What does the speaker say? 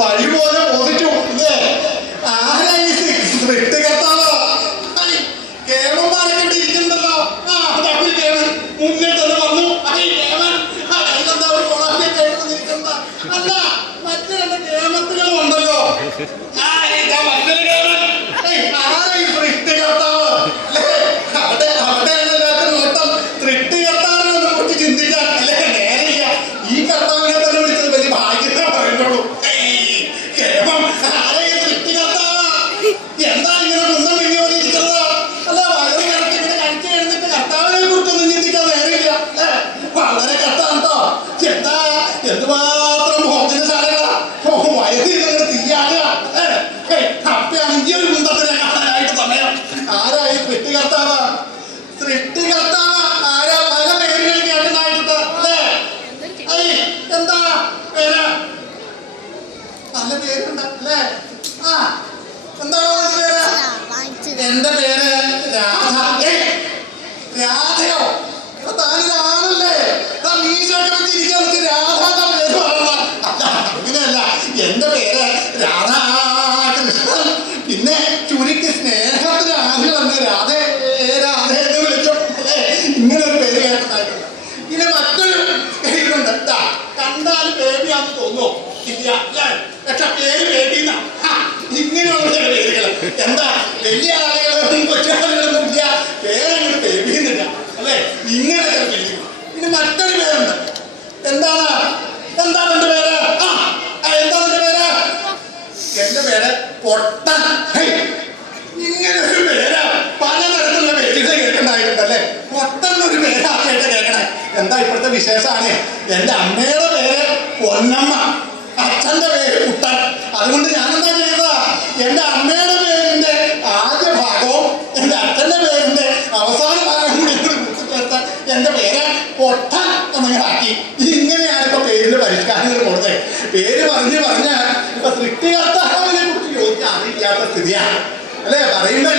വഴി പോലെ ബോധിച്ചു ഇല്ലേ? ആരായി സൃഷ്ടികർത്താവ്? കേമന്മാരൊക്കെ ഇവിടെ ഇരിക്കുന്നുണ്ടല്ലോ. കേമൻ മുന്നിൽ തന്നെ വന്നു. എന്താ ഒരു കൊളാബിയെ കേൾക്കുന്നിരിക്കുന്ന അല്ല, മറ്റു രണ്ട് കേമത്തുകളും ഉണ്ടല്ലോ. മറ്റൊരു കേമൻ ആരായി സൃഷ്ടികർത്താവ്? അല്ലേ? അവിടെയാണ് എല്ലാവർക്കും നോട്ടം. സൃഷ്ടികർത്താവിനെ കുറിച്ച് ചിന്തിക്കാൻ അല്ലേ? നേരില്ല. ഈ കർത്താവിനെ തന്നെ വിളിച്ചത് വലിയ ഭാഗ്യത്തെ പറയുന്നുള്ളൂ. കേമം ആരായി സൃഷ്ടികർത്താവ്? എന്താ ഇങ്ങനെ കുന്നം വിങ്ങി വന്നിരിക്കുന്നത്? അല്ല, വളരെ കിടക്കി ഇങ്ങനെ കഴിച്ചു കഴിഞ്ഞിട്ട് കർത്താവിനെ കുറിച്ചൊന്നും ചിന്തിക്കാൻ നേരില്ല. വളരെ കഷ്ടാണ്ടോ. എന്താ എന്തുമാത്രം ഭോജനശാലകളാ. വയസ്സിൽ തീയാകുക. അപ്പയാണ് ഈ ഒരു കുന്തത്തിനെ കാണാനായിട്ട് സമയം. ആരായി സൃഷ്ടികർത്താവ്? സൃഷ്ടികർത്താവ് ആരാ? പല പേരുകൾ കേട്ടതായിട്ട് അല്ലേ? എന്താ പേര്? നല്ല പേരുണ്ട് അല്ലേ? എന്താണോ പേര്? എന്റെ പേര് രാധ. രാധയോ? താനിതാണല്ലേ? മീശോട്ടിരിക്കാൻ രാധ പേര് പറയണ? അങ്ങനെയല്ല, എന്റെ പേര് രാധാകൃഷ്ണൻ. പിന്നെ ചുരുക്കി സ്നേഹത്തിന് ആദ്യം വന്ന് രാധേ രാധേ എന്ന് വിളിച്ചു അല്ലേ? ഇങ്ങനെ ഒരു പേര് കേട്ടതായിട്ടുണ്ട്. പിന്നെ മറ്റൊരു പേരുണ്ട്. കണ്ടാൽ ബേബിയാന്ന് തോന്നുമോ? ഇല്ല അല്ലേ? പക്ഷെ പേര് ബേബിന്നാ. ഇങ്ങനെയുള്ള ചില പേരുകൾ. എന്താ വലിയ ആളുകളും കൊച്ചാളുകളൊന്നും ഇല്ല, പേരങ്ങോട്ട് ബേബിന്നില്ല അല്ലേ? ഇങ്ങനെ ചില പേരുകൾ. ഇനി മറ്റൊരു പേരുണ്ട്. എന്താണ് എന്താണ് എന്റെ പേര്? എന്താണ് എന്റെ പേര്? എന്റെ പേര് പൊട്ടൻ. ഇങ്ങനെ ഒരു പേര് പലതരത്തിലുള്ള പേരുകൾ കേൾക്കണ്ടായിട്ടുണ്ടല്ലേ? പൊട്ടൻ ഒരു പേരാക്കിയിട്ട് കേൾക്കണേ. എന്താ ഇപ്പോഴത്തെ വിശേഷമാണ്? എന്റെ അമ്മയുടെ പേര് പൊന്നമ്മ, അച്ഛന്റെ പേര് കുട്ടൻ. അതുകൊണ്ട് ഞാൻ എന്താ ചെയ്തതാ? എന്റെ അമ്മയുടെ പേരിന്റെ ആദ്യ ഭാഗവും എന്റെ അച്ഛന്റെ പേരിന്റെ അവസാന ഭാഗവും കൂടി ചേർത്ത് എന്റെ പേര് പൊട്ടൻ എന്നിങ്ങനെ ആക്കി. ഇങ്ങനെയാണ് ഇപ്പൊ പേരിന്റെ പരിഷ്കാരങ്ങൾ കൊടുത്തത്. പേര് പറഞ്ഞ് പറഞ്ഞാൽ ഇപ്പൊ സൃഷ്ടികർത്താവിനെ കുറിച്ച് ചോദിച്ചാൽ അറിയില്ലാത്ത സ്ഥിതിയാണ് അല്ലേ? പറയുമ്പോ